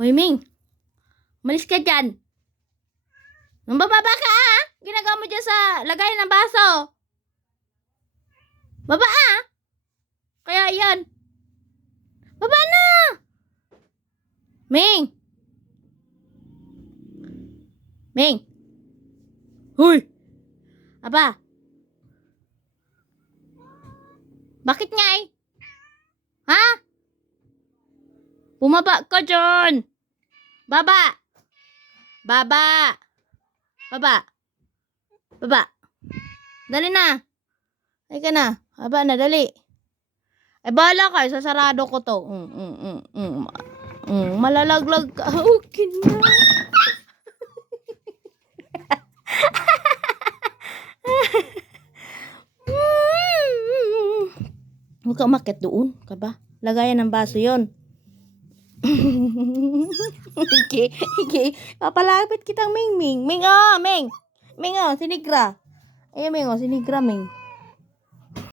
Hoy, Ming. Malis ka dyan. Mambababa ka, ha? Ginagawa mo dyan sa lagayan ng baso. Baba, ah. Kaya yan. Baba na. Ming. Ming. Hoy. Aba. Bakit nga eh? Ha? Bumaba ka dyan. Baba. Baba. Baba. Baba. Dali na. Ay ka na. Baba na, dali. Ay, bahala ka. Sasarado ko to. Malalaglag ka. Okay na. Huwag ka umakit doon. Ka ba? Lagayan ng baso yon. Okay. Papalapit kitang Ming. Ming, oh, Ming. Ming, oh, sinigra. Ayan, Ming, oh, sinigra, Ming.